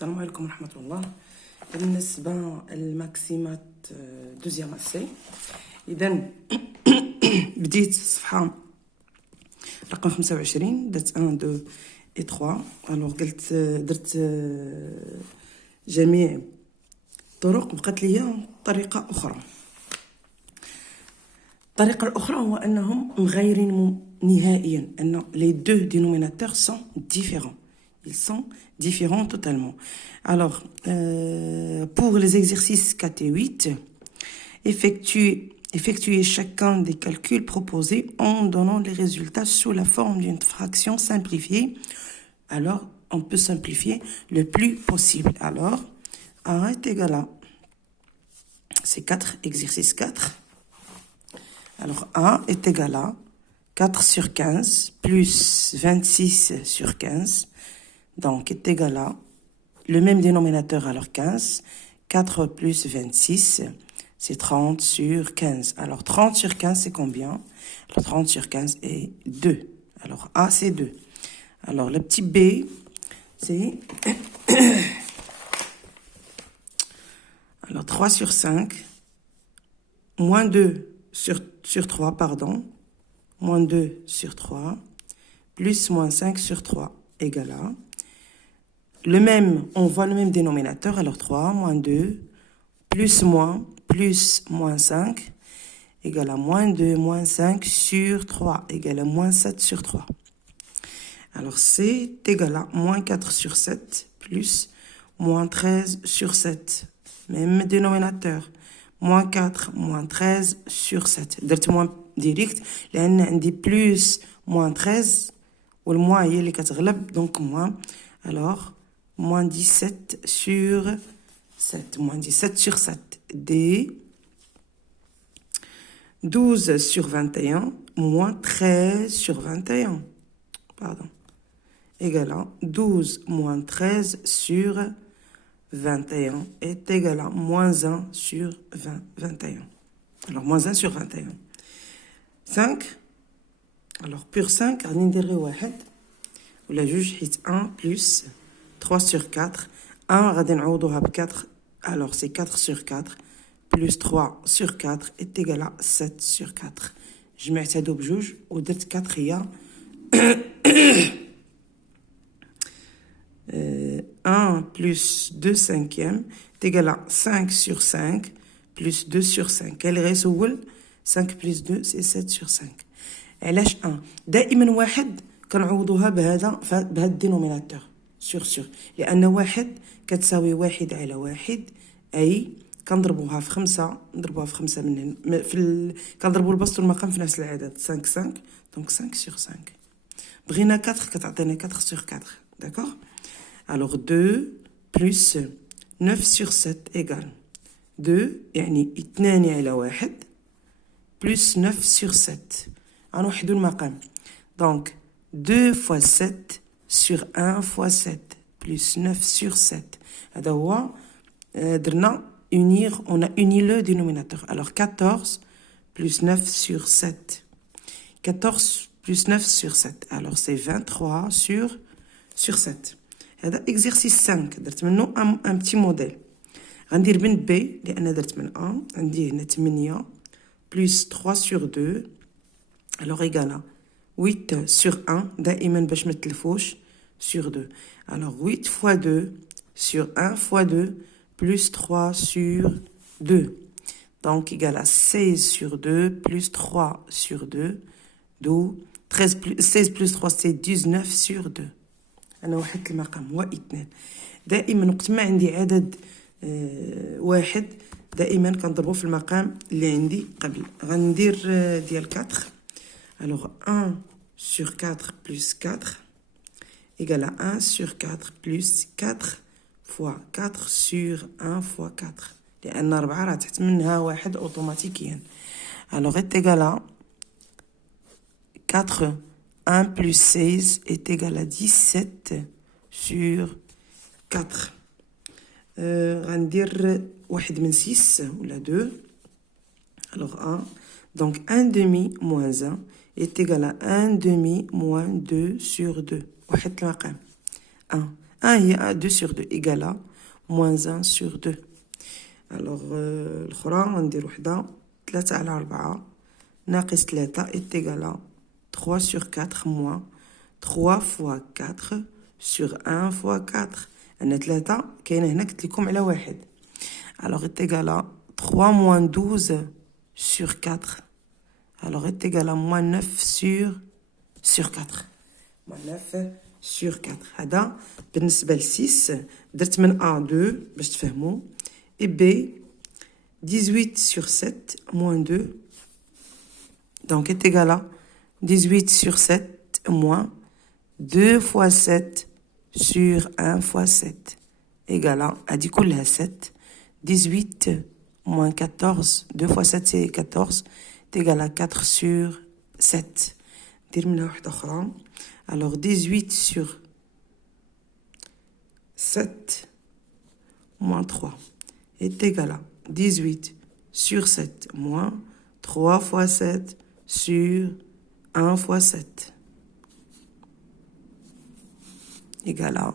السلام عليكم ورحمة الله. بالنسبة للماكسيمات دوزيام اسي، إذا بديت الصفحة رقم 25، درت 1 2 et 3. الوغ قلت درت جميع الطرق، بقات لي طريقة أخرى. الطريقة الأخرى هو أنهم مغايرين نهائيا، أن les deux dénominateurs sont différents. Ils sont différents totalement. Alors, pour les exercices 4 et 8, effectuez chacun des calculs proposés en donnant les résultats sous la forme d'une fraction simplifiée. Alors, on peut simplifier le plus possible. Alors, A est égal à, c'est 4, exercice 4. Alors, A est égal à 4 sur 15 plus 26 sur 15. Donc, est égal à le même dénominateur, alors 15. 4 plus 26, c'est 30 sur 15. Alors, 30 sur 15, c'est combien? Alors, 30 sur 15 est 2. Alors, A, c'est 2. Alors, le petit B, c'est... alors, 3 sur 5, moins 2 sur 3, pardon. Moins 2 sur 3, plus moins 5 sur 3, égale à... Le même, on voit le même dénominateur, alors 3, moins 2, plus moins 5, égale à moins 2, moins 5 sur 3, égale à moins 7 sur 3. Alors c'est égal à moins 4 sur 7, plus moins 13 sur 7. Même dénominateur, moins 4, moins 13 sur 7. درت moins direct, لأن عندي plus moins 13, ou le moins هي اللي كتغلب, donc moins. Alors, moins 17 sur 7. Moins 17 sur 7. D. 12 sur 21. Moins 13 sur 21. Pardon. Égal à 12 moins 13 sur 21 est égal à moins 1 sur 21. Alors, moins 1 sur 21. 5. Alors, pur 5, غادي ندير غير واحد ولا جوج حيت 1 plus 3 sur 4. 1 غادي نعوضوها ب 4. Alors c'est 4 sur 4 plus 3 sur 4 est égal à 7 sur 4. جمعت هادو بجوج ودرت 4 هي 1 plus 2 cinquièmes est égal à 5 sur 5 plus 2 sur 5. اللي غيسول 5 plus 2 c'est 7 sur 5. علاش 1 دائما واحد كنعوضوها بهذا الدينوميناتور sur لأن واحد كتساوي واحد على واحد، أي كنضربوها في 5، نضربوها في 5 من كنضربو البسط والمقام في نفس العدد 5 دونك 5 sur 5. بغينا 4 كتعطينا 4 sur 4. داكوغ. alors 2 plus 9 sur 7 égale 2 يعني 2 على واحد plus 9 sur 7. غنوحدو المقام. donc 2 fois 7 sur 1 fois 7 plus 9 sur 7. هذا هو درنا unir, on a uni le dénominateur. Alors 14 plus 9 sur 7. 14 plus 9 sur 7. Alors c'est 23 sur 7. هذا exercice 5 درت منه un petit modèle. غندير من B لأن درت من A. عندي هنا 8 plus 3 sur 2. Alors égal à 8 sur 1, دائما باش ما تلفوش sur 2. Alors 8 fois 2 sur 1 fois 2 plus 3 sur 2. Donc égal à 16 sur 2 plus 3 sur 2. d'où 16 plus 3 c'est 19 sur 2. أنا وحدت المقام هو 2. دائما وقت ما عندي عدد واحد دائما كنضربو في المقام اللي عندي قبل. غندير ديال 4. Alors 1 sur 4 plus 4 égale à 1 sur 4 plus 4 fois 4 sur 1 fois 4. لأن 4 راه تحت منها واحد أوتوماتيكيا. Alors est égal à 4. 1 plus 16 est égal à 17 sur 4. غندير واحد من 6 ولا 2. Alors 1. Donc 1 demi moins 1 est égal à 1 demi moins 2 sur 2. واحد المقام 1 1 هي 2 sur 2 égal à moins 1 sur 2. Alors, الأخرى غندير وحدة 3 على 4 ناقص 3 est égal à 3 sur 4 moins 3 fois 4 sur 1 fois 4. عندنا 3 كاينة هنا قلت لكم على واحد. Alors, est égal à 3 moins 12 sur 4. Alors, est égal à moins 9 sur 4. Moins 9 sur 4. هذا بالنسبة ل 6 درت من A 2 باش تفهموا. Et B 18 sur 7 moins 2. Donc, est égal à 18 sur 7 moins 2 fois 7 sur 1 fois 7. Égal à, هذه كلها 7. 18 moins 14. 2 fois 7 c'est 14. C'est égal à 4 sur 7. ندير منها واحدة أخرى. Alors 18 sur 7 moins 3 est égal à 18 sur 7 moins 3 fois 7 sur 1 fois 7. Égal à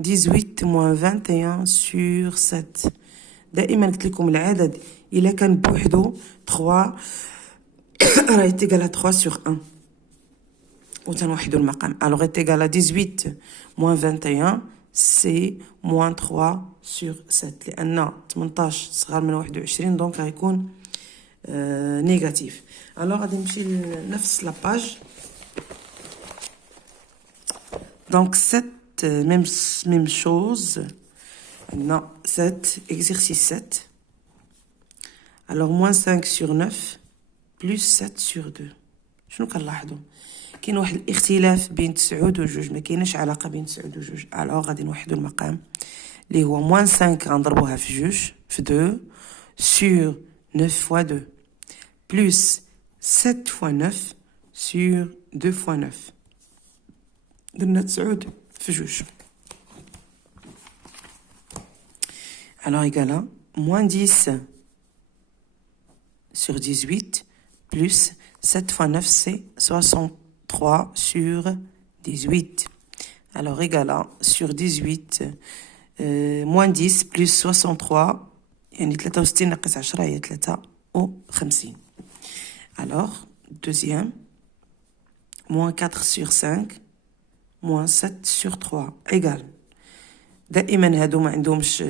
18 moins 21 sur 7. دائما قلت لكم العدد إلا كان بوحدو 3 راه égal à 3 sur 1. وتنوحدو المقام. Alors est égal à 18 moins 21 c'est moins 3 sur 7 لأن 18 صغار من 21 دونك غيكون نيجاتيف. Alors غادي نمشي لنفس لاباج. Donc 7 même chose. Non, 7 exercice 7. Alors moins 5 sur 9 plus 7 sur 2. شنو كنلاحظوا؟ كاين واحد الاختلاف بين 9 و 2 ما كايناش علاقه بين 9 و 2. الوغ غادي نوحدوا المقام اللي هو موان 5 غنضربوها في 2 في 2 sur 9 fois 2 plus 7 fois 9 sur 2 fois 9. درنا 9 في 2. Alors égal à moins 10 sur 18 plus 7 fois 9 c'est 63 sur 18. Alors égal à sur 18 moins 10 plus 63 يعني 63 ناقص 10 هي 53. Alors deuxième moins 4 sur 5 moins 7 sur 3 égal. دائما هادو ما عندهمش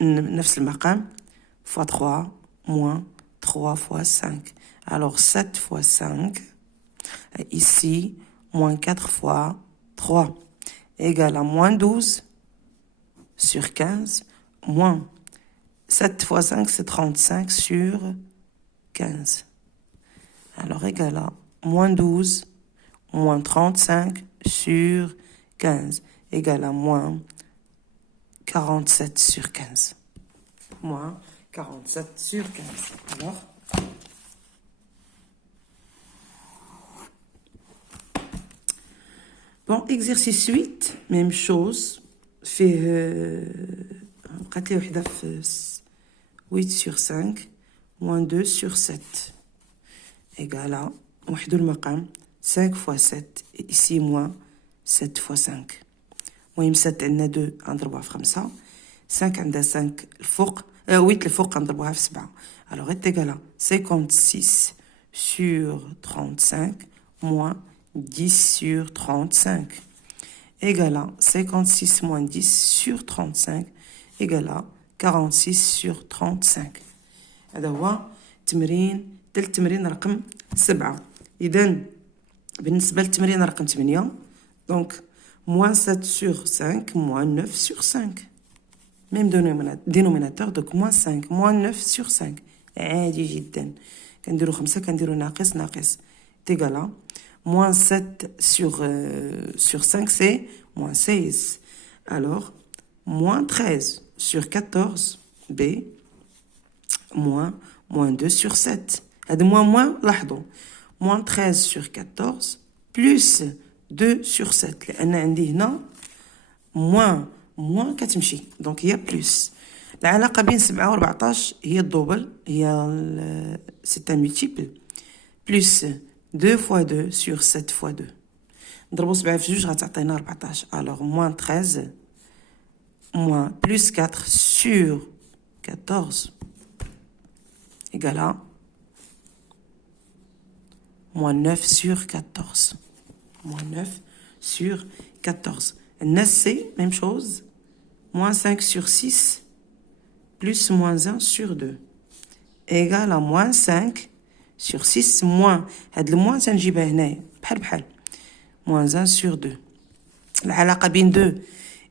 نفس المقام fois 3 moins 3 fois 5. Alors 7 fois 5 ici moins 4 fois 3 égale à moins 12 sur 15 moins 7 fois 5 c'est 35 sur 15. Alors égal à moins 12 moins 35 sur 15 égale à moins 47 sur 15. Moins 47 sur 15. Alors, bon, exercice 8, même chose. Fait 8 sur 5 moins 2 sur 7 égale à 5 fois 7 et ici moins 7 fois 5. المهم 7 عندنا 2 غنضربوها في 5 5 عندها 5 الفوق 8 الفوق غنضربوها في 7. alors est égal à 56 sur 35 moins 10 sur 35 égal à 56 moins 10 sur 35 égal à 46 sur 35. هذا هو التمرين رقم 7. إذا بالنسبة للتمرين رقم 8 donc moins 7 sur 5 moins 9 sur 5. Même dénominateur donc moins 5 moins 9 sur 5. عادي جدا. كنديرو 5 كنديرو ناقص égal à moins 7 sur 5 c'est moins 16. Alors moins 13 sur 14 B moins 2 sur 7. هذا moins لاحظوا moins 13 sur 14 plus 2 sur 7 لأن عندي هنا moins كتمشي دونك هي بلس. العلاقة بين 7 و 14 هي الدوبل هي c'est un multiple plus 2 fois 2 sur 7 fois 2 نضربو 7 في 2 غتعطينا 14. Alors, moins 13, moins plus 4 sur 14 égale à moins 9 sur 14. Moins 9 sur 14. C'est même chose. Moins 5 sur 6 plus moins 1 sur 2 égale à moins 5 sur 6 moins. هاد الموان تنجيبها هنايا بحال بحال. moins 1 sur 2. العلاقة بين 2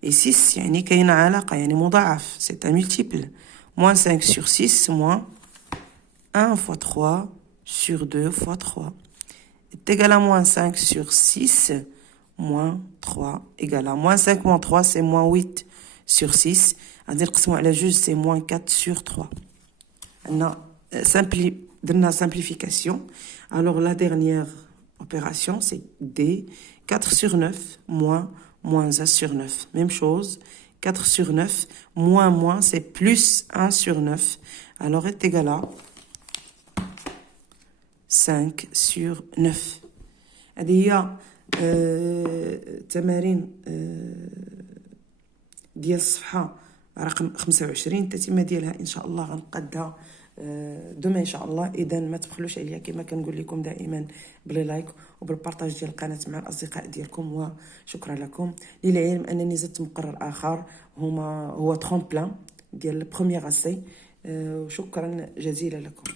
et 6 يعني كاينة علاقة يعني مضاعف. C'est un multiple. Moins 5 sur 6 moins 1 fois 3 sur 2 fois 3 est égal à moins 5 sur 6 moins 3 égale à moins 5 moins 3 c'est moins 8 sur 6. غادي نقسمو على جوج c'est moins 4 sur 3. عندنا simplification. Alors la dernière opération c'est D. 4 sur 9 moins 1 sur 9. Même chose. 4 sur 9 moins c'est plus 1 sur 9. Alors est égal à 5 sur 9. هذه هي تمارين ديال الصفحة رقم 25. التتمة ديالها إن شاء الله غنقادها دوما إن شاء الله. إذا ما تبخلوش عليا كما كنقول لكم دائما بلي لايك وبالبارطاج ديال القناة مع الأصدقاء ديالكم. وشكرا لكم. للعلم أنني زدت مقرر آخر هو 30 بلان ديال البروميير اسي. وشكرا جزيلا لكم.